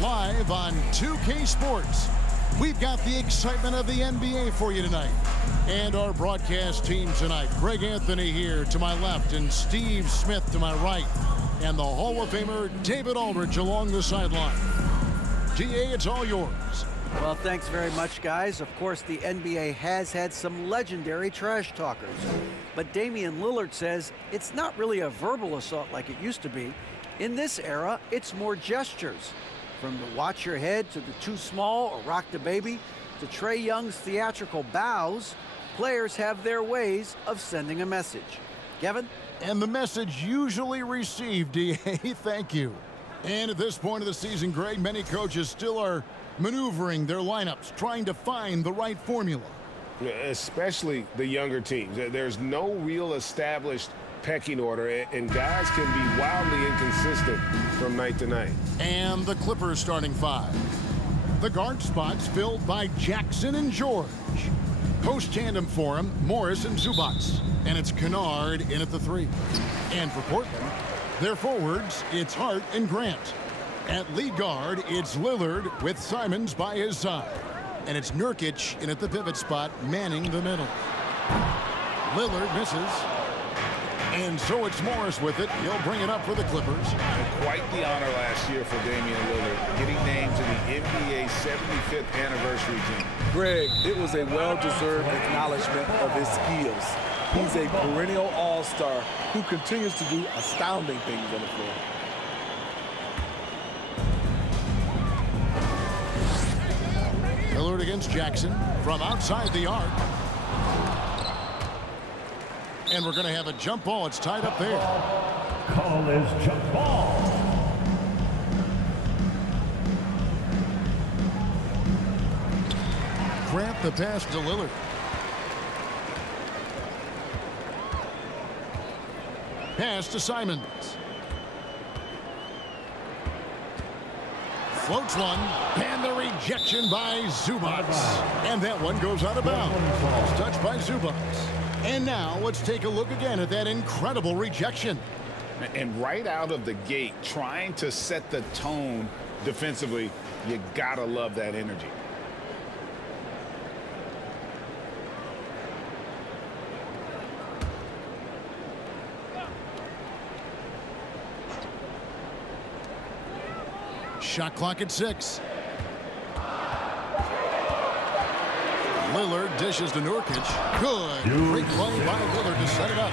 live on 2K Sports. We've got the excitement of the NBA for you tonight. And our broadcast team tonight, Greg Anthony here to my left and Steve Smith to my right. And the Hall of Famer David Aldridge along the sideline. DA, it's all yours. Well, thanks very much, guys. Of course, the NBA has had some legendary trash talkers. But Damian Lillard says it's not really a verbal assault like it used to be. In this era, it's more gestures. From the watch your head to the too small or rock the baby to Trae Young's theatrical bows, players have their ways of sending a message. Kevin? And the message usually received, DA. Thank you. And at this point of the season, Greg, many coaches still are maneuvering their lineups, trying to find the right formula. Especially the younger teams. There's no real established pecking order, and guys can be wildly inconsistent from night to night. And the Clippers starting five. The guard spots filled by Jackson and George. Post tandem for him, Morris and Zubac. And it's Kennard in at the three. And for Portland, their forwards, it's Hart and Grant. At lead guard, it's Lillard with Simons by his side. And it's Nurkic in at the pivot spot, manning the middle. Lillard misses. And so it's Morris with it. He'll bring it up for the Clippers. Quite the honor last year for Damian Lillard, getting named to the NBA 75th anniversary team. Greg, it was a well-deserved acknowledgement of his skills. He's a perennial all-star who continues to do astounding things on the floor. Lillard against Jackson from outside the arc. And we're going to have a jump ball. It's tied up there. Call is jump ball. Grant the pass to Lillard. Pass to Simons. Floats one, and the rejection by Zubac. And that one goes out of bounds. Touched by Zubac. And now let's take a look again at that incredible rejection. And right out of the gate, trying to set the tone defensively, you gotta love that energy. Shot clock at 6. Lillard dishes to Nurkic. Good. Great play by Lillard to set it up.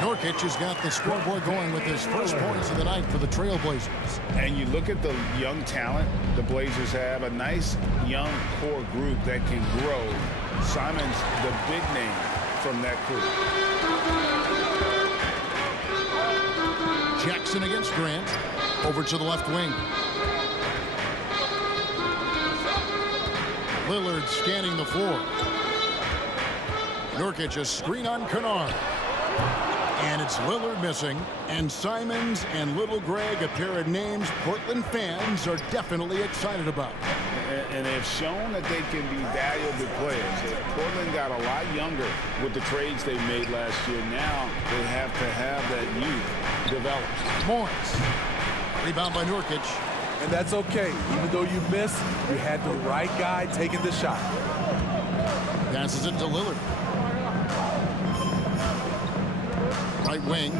Nurkic has got the scoreboard going with his first points of the night for the Trailblazers. And you look at the young talent the Blazers have, a nice young core group that can grow. Simon's the big name from that group. Jackson against Grant. Over to the left wing. Lillard scanning the floor. Nurkic a screen on Kennard. And it's Lillard missing. And Simons and Little Greg, a pair of names Portland fans are definitely excited about. And they've shown that they can be valuable players. Portland got a lot younger with the trades they made last year. Now they have to have that youth develop. Morris. Rebound by Nurkic. And that's okay. Even though you missed, you had the right guy taking the shot. Passes it to Lillard. Right wing.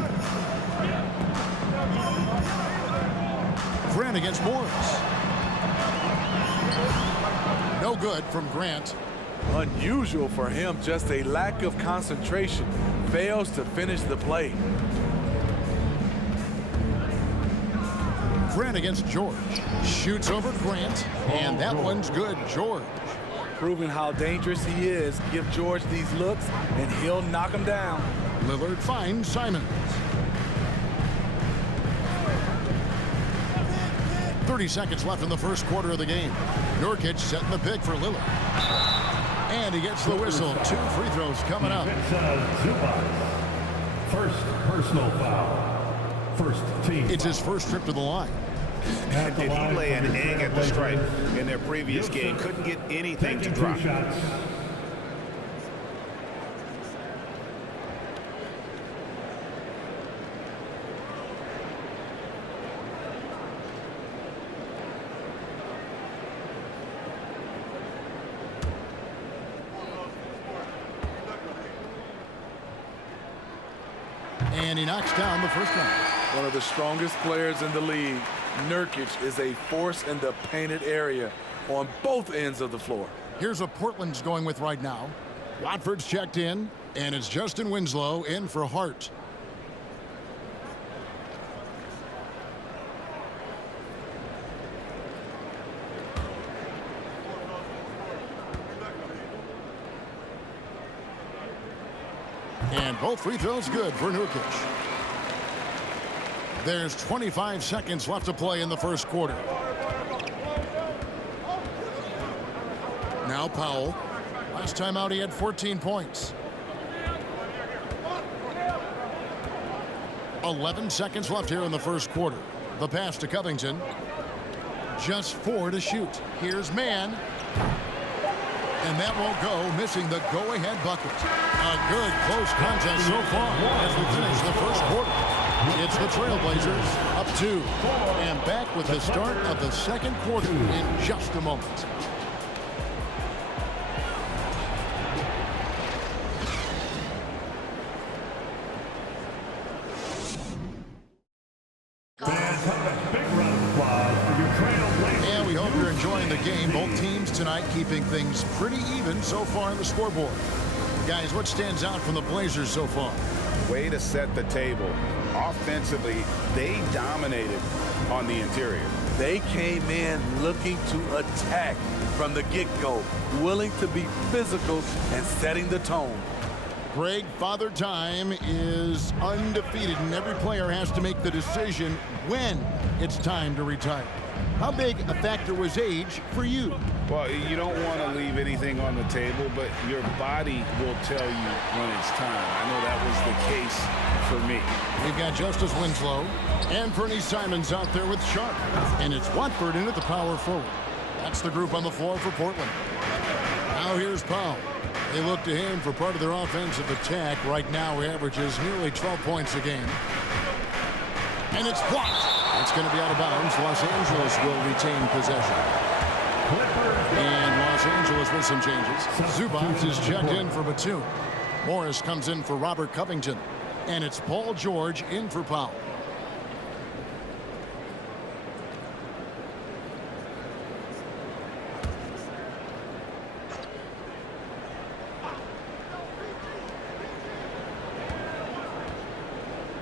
Grant against Morris. No good from Grant. Unusual for him, just a lack of concentration. Fails to finish the play. Grant against George. Shoots over Grant, and that one's good. George. Proving how dangerous he is. Give George these looks, and he'll knock him down. Lillard finds Simons. 30 seconds left in the first quarter of the game. Nurkic setting the pick for Lillard. And he gets the whistle. 2 free throws coming up. First personal foul. First team. It's his first trip to the line. And did he lay an egg at the stripe in their previous game? Couldn't get anything to drop. And he knocks down the first one. One of the strongest players in the league, Nurkic is a force in the painted area on both ends of the floor. Here's what Portland's going with right now. Watford's checked in, and it's Justin Winslow in for Hart. And both free throws good for Nurkic. There's 25 seconds left to play in the first quarter. Now Powell. Last time out he had 14 points. 11 seconds left here in the first quarter. The pass to Covington. Just 4 to shoot. Here's Mann. And that won't go, missing the go-ahead bucket. A good close contest so far as we finish the first quarter. It's the Trailblazers up 2. And back with the start of the second quarter in just a moment. And we hope you're enjoying the game. Both teams tonight keeping things pretty even so far on the scoreboard. Guys, what stands out from the Blazers so far? Way to set the table. Offensively, they dominated on the interior. They came in looking to attack from the get-go, willing to be physical and setting the tone. Greg, Father Time is undefeated, and every player has to make the decision when it's time to retire. How big a factor was age for you? Well, you don't want to leave anything on the table, but your body will tell you when it's time. I know that was the case for me. We've got Justice Winslow and Bernie Simons out there with Sharp. And it's Watford in at the power forward. That's the group on the floor for Portland. Now here's Powell. They look to him for part of their offensive attack. Right now he averages nearly 12 points a game. And it's blocked. It's going to be out of bounds. Los Angeles will retain possession. And Los Angeles with some changes. Zubac is checked in for Batum. Morris comes in for Robert Covington. And it's Paul George in for Powell.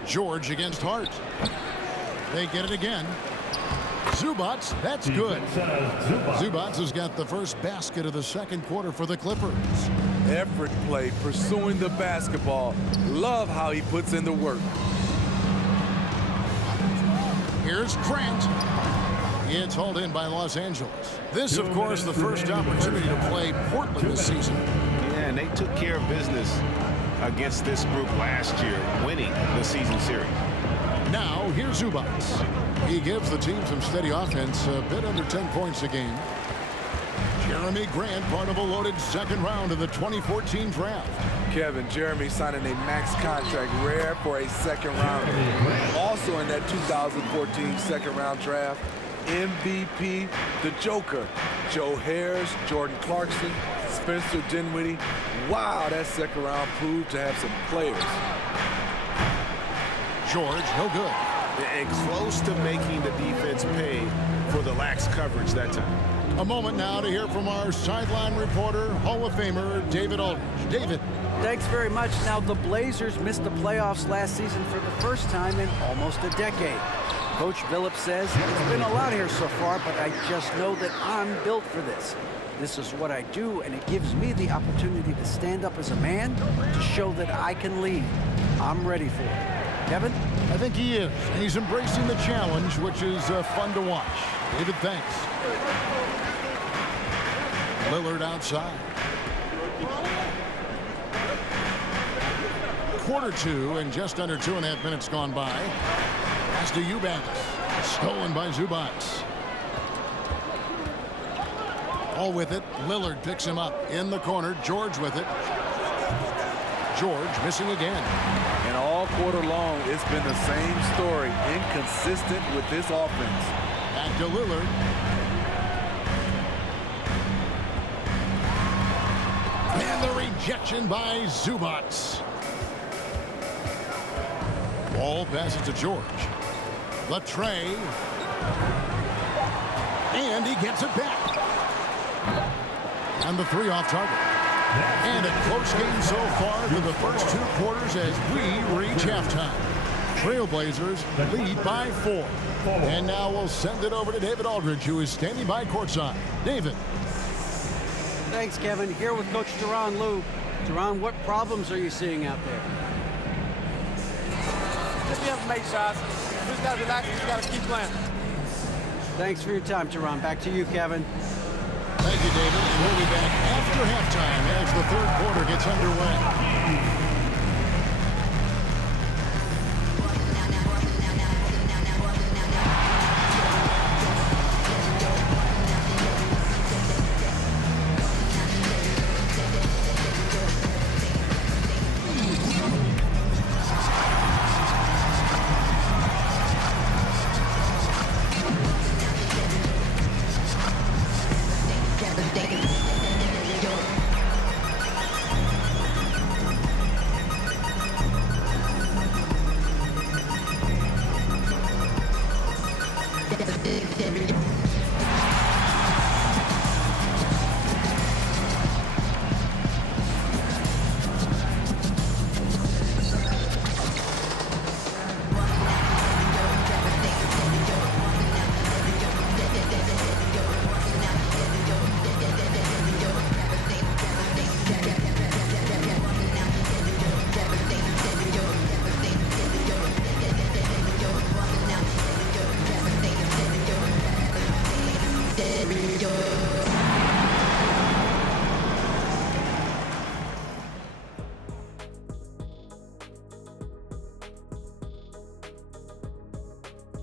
George against Hart. They get it again. Zubac, that's good. Zubac has got the first basket of the second quarter for the Clippers. Effort play, pursuing the basketball. Love how he puts in the work. Here's Grant. It's hauled in by Los Angeles. This, of course, the first opportunity to play Portland this season. Yeah, and they took care of business against this group last year, winning the season series. Now, here's Zubac. He gives the team some steady offense, a bit under 10 points a game. Jeremy Grant, part of a loaded second round of the 2014 draft. Kevin, Jeremy signing a max contract, rare for a second rounder. Also in that 2014 second round draft, MVP, the Joker, Joe Harris, Jordan Clarkson, Spencer Dinwiddie. Wow, that second round proved to have some players. George, no good. And close to making the defense pay for the lax coverage that time. A moment now to hear from our sideline reporter, Hall of Famer David Aldridge. David. Thanks very much. Now, the Blazers missed the playoffs last season for the first time in almost a decade. Coach Phillips says, it's been a lot here so far, but I just know that I'm built for this. This is what I do, and it gives me the opportunity to stand up as a man to show that I can lead. I'm ready for it. Kevin? I think he is, and he's embracing the challenge, which is fun to watch. David, thanks. Lillard outside. Quarter 2 and just under 2.5 minutes gone by. Pass to Eubanks. Stolen by Zubac. All with it. Lillard picks him up in the corner. George with it. George missing again. And all quarter long, it's been the same story. Inconsistent with this offense. Back to Lillard. And the rejection by Zubac. Ball passes to George. Latre. And he gets it back. And the 3 off target. And a close game so far through the first 2 quarters as we reach halftime. Trailblazers lead by 4. And now we'll send it over to David Aldridge, who is standing by courtside. David. Thanks, Kevin. Here with Coach Duran Lou. Duran, what problems are you seeing out there? Just be able to make shots. Just got to relax. Just got to keep playing. Thanks for your time, Duran. Back to you, Kevin. Thank you, David. And we'll be back after halftime as the 3rd quarter gets underway.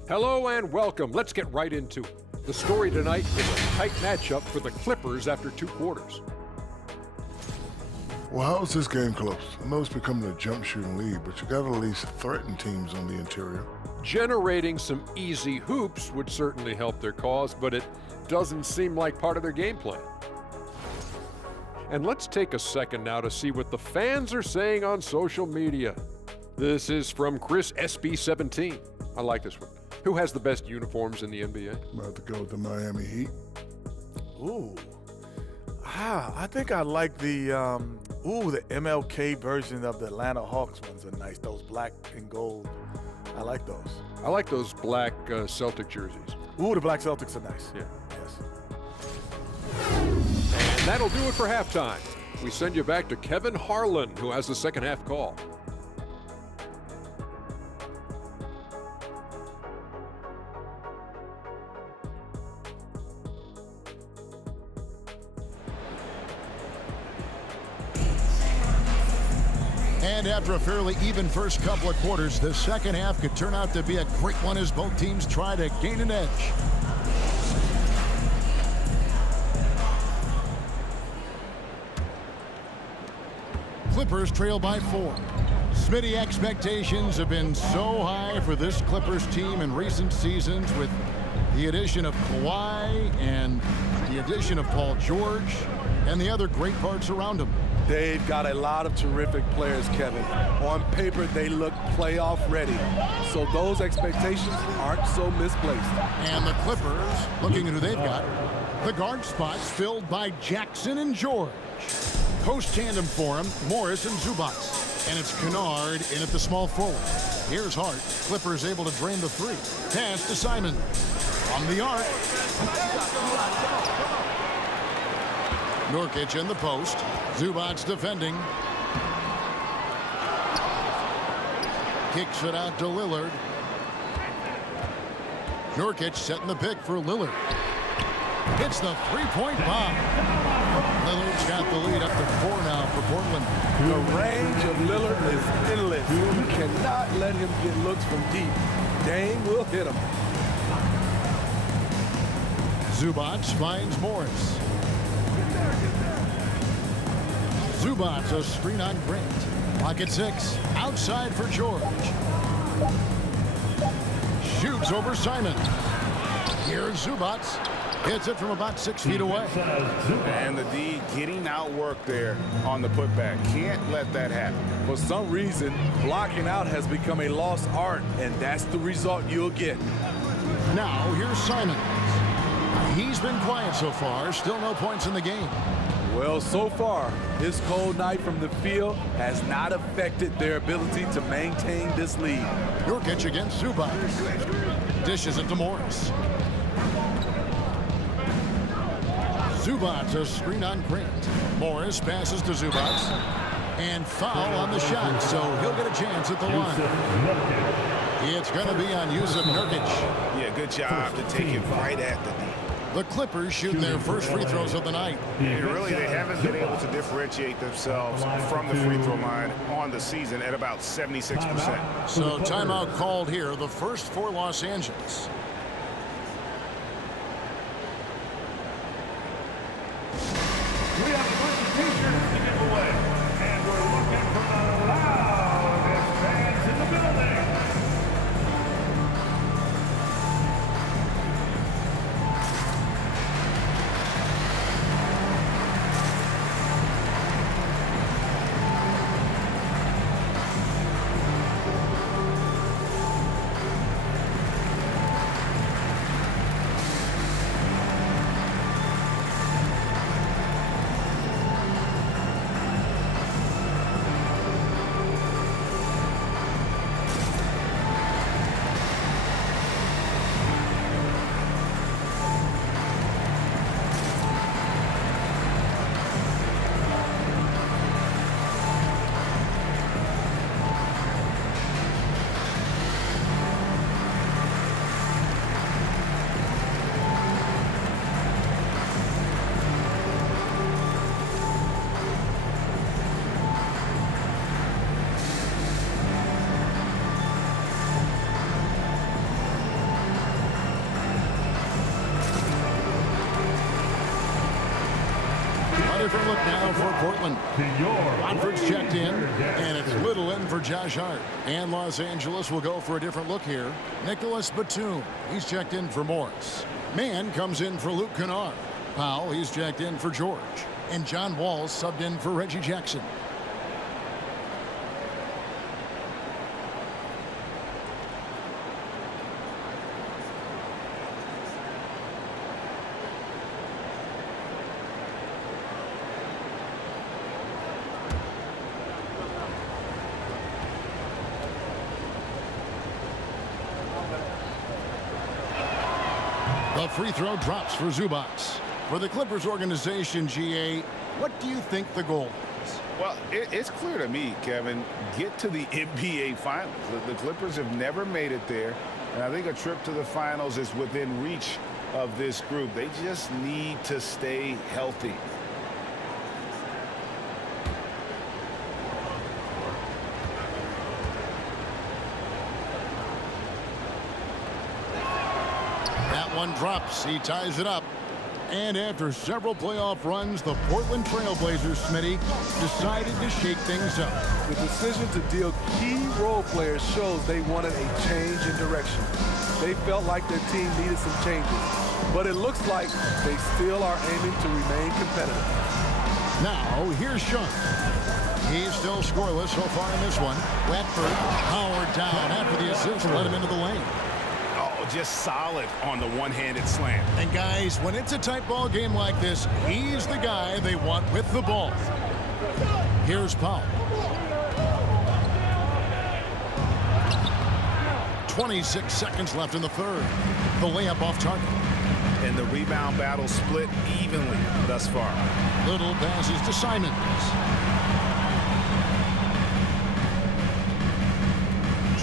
Hello and welcome. Let's get right into it. The story tonight is a tight matchup for the Clippers after 2 quarters. Well, how is this game close? I know it's becoming a jump shooting league, but you got to at least threaten teams on the interior. Generating some easy hoops would certainly help their cause, but it doesn't seem like part of their game plan. And let's take a second now to see what the fans are saying on social media. This is from Chris SB17. I like this one. Who has the best uniforms in the NBA? About to go with the Miami Heat. Ooh. I think I like the MLK version of the Atlanta Hawks ones are nice. Those black and gold. I like those. I like those black Celtic jerseys. Ooh, the black Celtics are nice. Yeah. Yes. And that'll do it for halftime. We send you back to Kevin Harlan, who has the second half call. And after a fairly even first couple of quarters, the second half could turn out to be a great one as both teams try to gain an edge. Clippers trail by 4. Smitty, expectations have been so high for this Clippers team in recent seasons with the addition of Kawhi and the addition of Paul George and the other great parts around him. They've got a lot of terrific players, Kevin. On paper, they look playoff ready. So those expectations aren't so misplaced. And the Clippers, looking at who they've got, the guard spots filled by Jackson and George. Post tandem for him, Morris and Zubac. And it's Kennard in at the small forward. Here's Hart. Clippers able to drain the 3. Pass to Simon. From the arc. Nurkic in the post. Zubac defending. Kicks it out to Lillard. Nurkic setting the pick for Lillard. Hits the 3-point bomb. Lillard's got the lead up to 4 now for Portland. The range of Lillard is endless. You cannot let him get looks from deep. Dame will hit him. Zubac finds Morris. Zubac, a screen on Grant. Clock at 6. Outside for George. Shoots over Simon. Here's Zubac. Hits it from about 6 feet away. And the D getting outworked there on the putback. Can't let that happen. For some reason, blocking out has become a lost art, and that's the result you'll get. Now, here's Simon. He's been quiet so far. Still no points in the game. Well, so far, his cold night from the field has not affected their ability to maintain this lead. Nurkic against Zubac. Dishes it to Morris. Zubac, a screen on Grant. Morris passes to Zubac. And foul on the shot, so he'll get a chance at the line. It's going to be on Yusuf Nurkic. Yeah, good job to take it right at the D. The Clippers shooting their first free throws of the night. And really, they haven't been able to differentiate themselves from the free throw line on the season at about 76%. So timeout called here, the first for Los Angeles. We have a bunch of t-shirts to give away, and we're looking for the loudest fans in the building. Different look now for Portland. Monford's checked in, and it's Little in for Josh Hart. And Los Angeles will go for a different look here. Nicholas Batum, he's checked in for Morris. Mann comes in for Luke Kennard. Powell, he's checked in for George. And John Wall's subbed in for Reggie Jackson. The free throw drops for Zubac. For the Clippers organization, GA, what do you think the goal is? Well, it's clear to me, Kevin, get to the NBA Finals. The Clippers have never made it there, and I think a trip to the Finals is within reach of this group. They just need to stay healthy. One drops. He ties it up. And after several playoff runs, the Portland Trailblazers, Smitty, decided to shake things up. The decision to deal key role players shows they wanted a change in direction. They felt like their team needed some changes, but it looks like they still are aiming to remain competitive. Now, here's Sean. He's still scoreless so far in this one. Watford powered down after the assist led him into the lane. Just solid on the one-handed slam. And guys, when it's a tight ball game like this, he's the guy they want with the ball. Here's Powell. 26 seconds left in the third. The layup off target. And the rebound battle split evenly thus far. Little passes to Simons.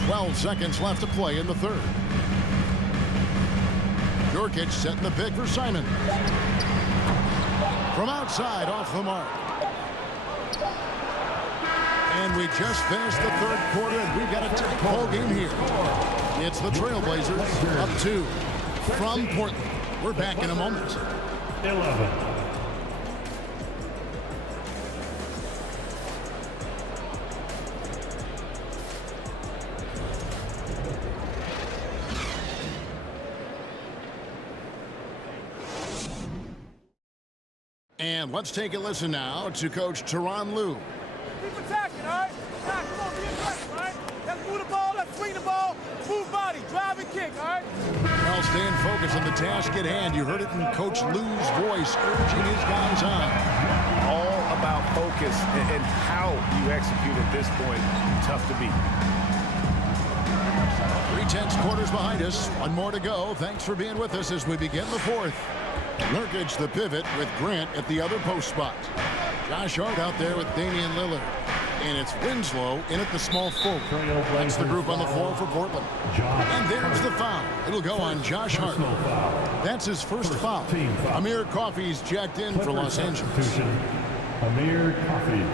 Twelve seconds left to play in the third. Nurkic setting the pick for Simon. From outside, off the mark. And we just finished the third quarter, and we've got a tight ball game here. It's the Trailblazers up 2 from Portland. We're back in a moment. 11. And let's take a listen now to Coach Tyronn Lue. Keep attacking, all right? Now, come on, be aggressive, all right? Let's move the ball, let's swing the ball, move body, drive and kick, all right? Well, staying focused on the task at hand. You heard it in Coach Lue's voice, urging his guys on. All about focus and how you execute at this point. Tough to beat. 3/10 quarters behind us. One more to go. Thanks for being with us as we begin the fourth. Nurkic the pivot with Grant at the other post spot. Josh Hart out there with Damian Lillard. And it's Winslow in at the small forward. That's the group on the floor for Portland. And there's the foul. It'll go on Josh Hart. That's his first foul. Amir Coffey's checked in for Los Angeles. Amir Coffey.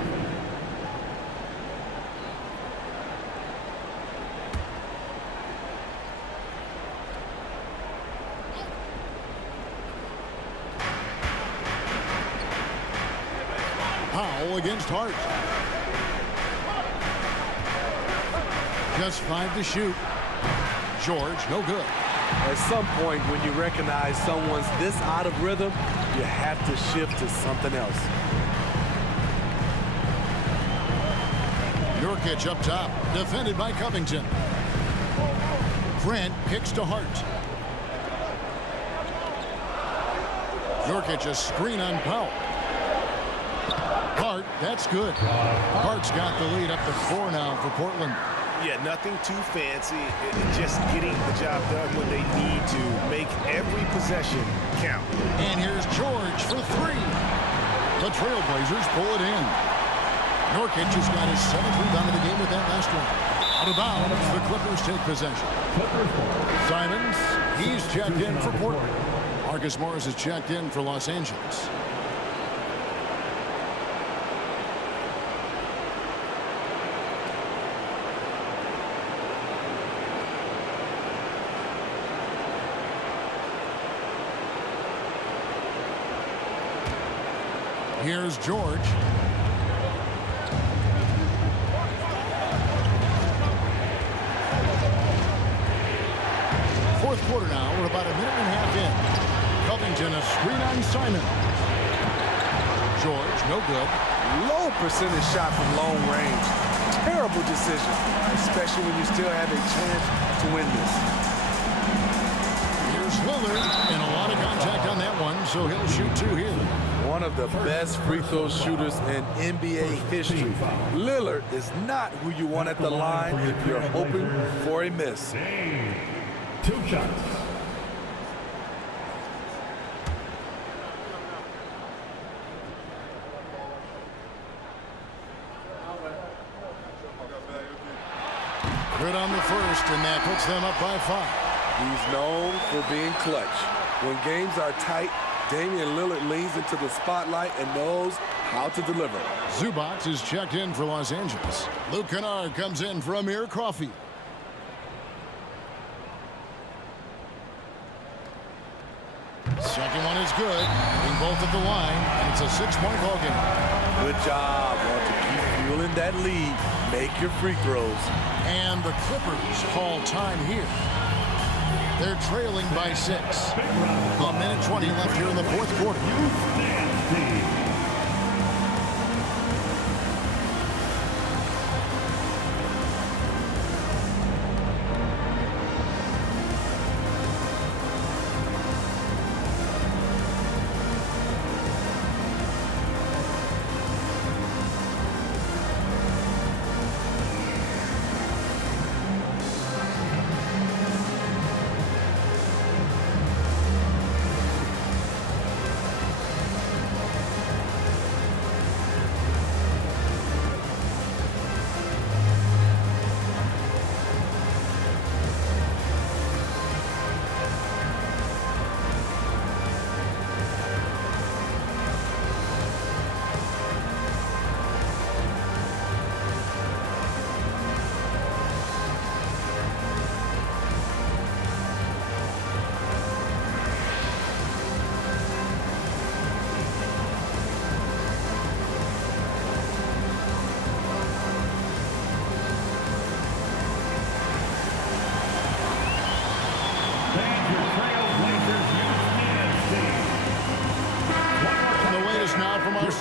Powell against Hart. Just 5 to shoot. George, no good. At some point, when you recognize someone's this out of rhythm, you have to shift to something else. Nurkic up top, defended by Covington. Grant kicks to Hart. Nurkic a screen on Powell. Hart, that's good. Hart's got the lead up to 4 now for Portland. Yeah, nothing too fancy. Just getting the job done when they need to. Make every possession count. And here's George for 3. The Trailblazers pull it in. Nurkic has got his 7th rebound of the game with that last one. Out of bounds, the Clippers take possession. Simons, he's checked in for Portland. Marcus Morris is checked in for Los Angeles. Here's George. Fourth quarter now. We're about a minute and a half in. Covington a screen on Simon. George, no good. Low percentage shot from long range. Terrible decision, especially when you still have a chance to win this. Here's Lillard, and a lot of contact on that one, so he'll shoot 2 here. One of the best free throw shooters in NBA history. Lillard is not who you want at the line if you're hoping for a miss. 2 shots. Good on the first, and that puts them up by 5. He's known for being clutch. When games are tight, Damian Lillard leans into the spotlight and knows how to deliver. Zubac is checked in for Los Angeles. Luke Kennard comes in for Amir Coffey. Second one is good. Being both at the line, and it's a 6-point ball game. Good job. Want to keep fueling that lead. Make your free throws. And the Clippers call time here. They're trailing by 6. A minute 20 left here in the fourth quarter.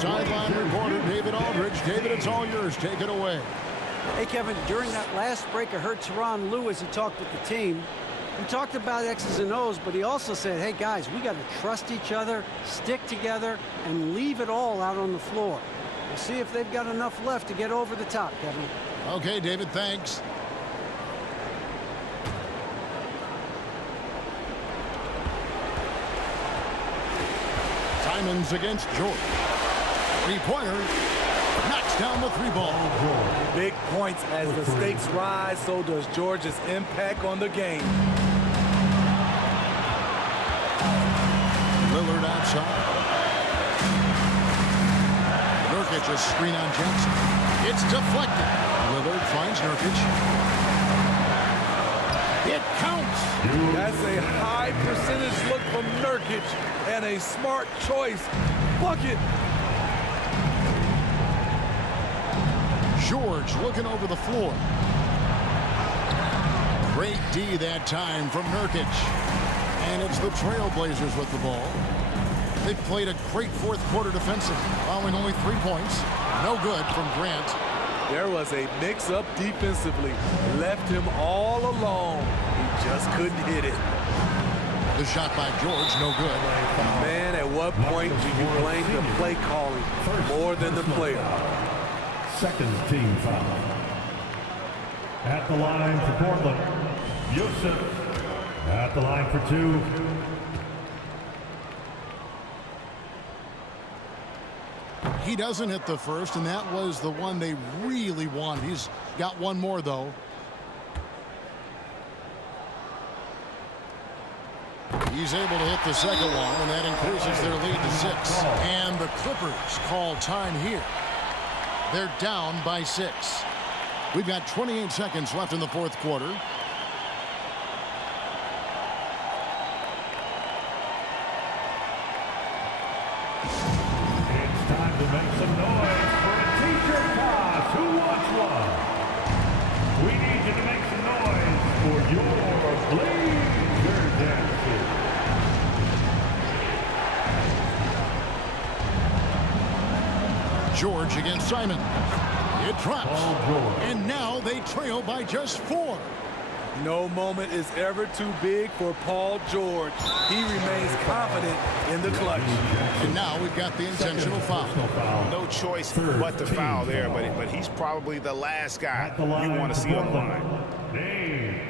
sideline reporter David Aldridge. David, it's all yours. Take it away. Hey, Kevin, during that last break, I heard Tyronn Lue as he talked with the team. He talked about X's and O's, but he also said, hey, guys, we got to trust each other, stick together, and leave it all out on the floor. We'll see if they've got enough left to get over the top, Kevin. Okay, David, thanks. Simons against George. Three-pointer. Knocks down the three ball. Big points as the stakes rise, so does George's impact on the game. Lillard outside. Nurkic a screen on Jackson. It's deflected. Lillard finds Nurkic. It counts. That's a high percentage look from Nurkic and a smart choice. Bucket. George looking over the floor. Great D that time from Nurkic. And it's the Trailblazers with the ball. They've played a great fourth quarter defensively, allowing only 3 points. No good from Grant. There was a mix-up defensively. Left him all alone. He just couldn't hit it. The shot by George, no good. Man, at what point do you blame the play calling more than the player? Second team foul. At the line for Portland, Yusuf. At the line for 2. He doesn't hit the first, and that was the one they really wanted. He's got one more, though. He's able to hit the second one, and that increases their lead to 6. And the Clippers call time here. They're down by 6. We've got 28 seconds left in the fourth quarter. It's time to make some noise for a t-shirt toss. Who wants one? We need you to make some noise for your Blazer dancer. George against Simon. It drops. And now they trail by just 4. No moment is ever too big for Paul George. He remains confident in the clutch. And now we've got the intentional foul. No choice but to foul there, but he's probably the last guy you want to see on the line. Dame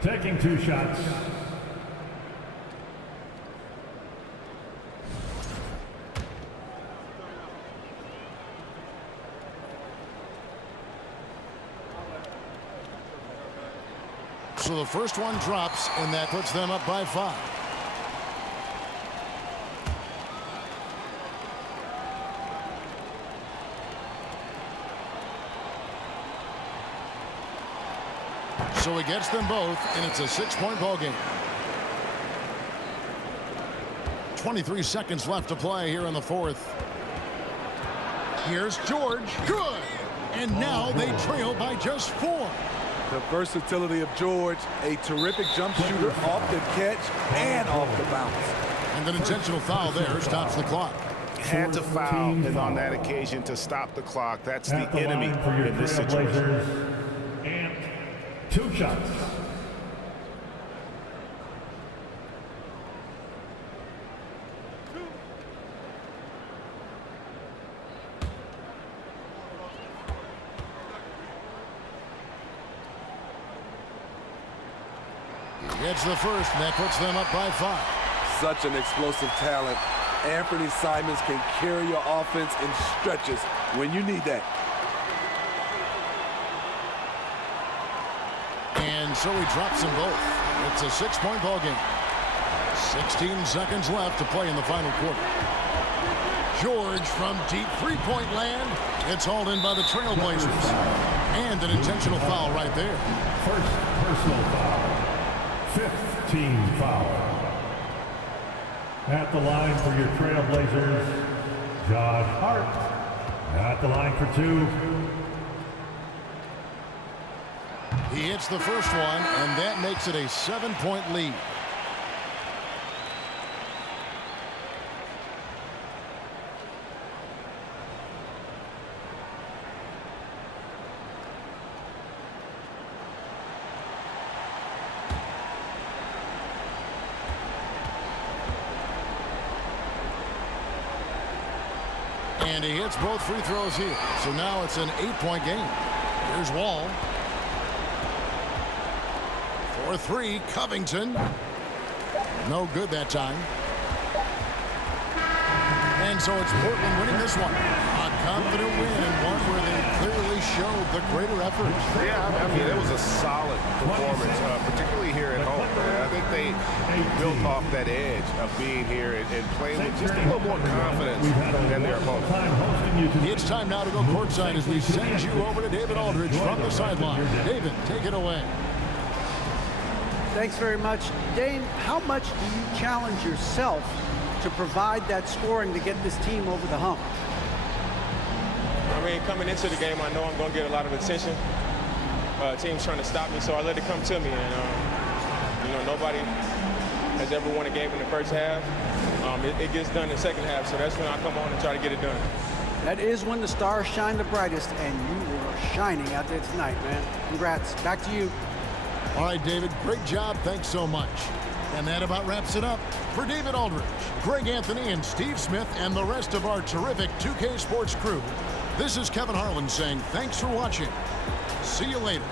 taking 2 shots. So the first one drops, and that puts them up by 5. So he gets them both, and it's a 6-point ball game. 23 seconds left to play here in the fourth. Here's George. Good. And now they trail by just 4. The versatility of George, a terrific jump shooter off the catch and off the bounce. And an intentional foul there stops the clock. Had to foul on that occasion to stop the clock. That's the enemy in this situation. And 2 shots. Gets the first, and that puts them up by 5. Such an explosive talent. Anthony Simons can carry your offense in stretches when you need that. And so he drops them both. It's a 6-point ball game. 16 seconds left to play in the final quarter. George from deep three-point land. It's hauled in by the Trailblazers. And an intentional foul right there. First personal foul. 5th team foul. At the line for your Trailblazers, Josh Hart. At the line for 2. He hits the first one, and that makes it a 7-point lead. And he hits both free throws here. So now it's an 8-point game. Here's Wall. For 3, Covington. No good that time. And so it's Portland winning this one. A confident win and one where they clearly showed the greater effort. Yeah, I mean, it was a solid performance, particularly here at home. I think they built off that edge of being here and playing with just a little more confidence than their opponent. It's time now to go courtside as we send you over to David Aldridge from the sideline. David, take it away. Thanks very much. Dane, how much do you challenge yourself to provide that scoring to get this team over the hump? I mean, coming into the game, I know I'm going to get a lot of attention. Teams trying to stop me, so I let it come to me. And, nobody has ever won a game in the first half. It gets done in the second half, so that's when I come on and try to get it done. That is when the stars shine the brightest, and you were shining out there tonight, man. Congrats. Back to you. All right, David, great job. Thanks so much. And that about wraps it up. For David Aldridge, Greg Anthony, and Steve Smith, and the rest of our terrific 2K Sports crew, this is Kevin Harlan saying thanks for watching. See you later.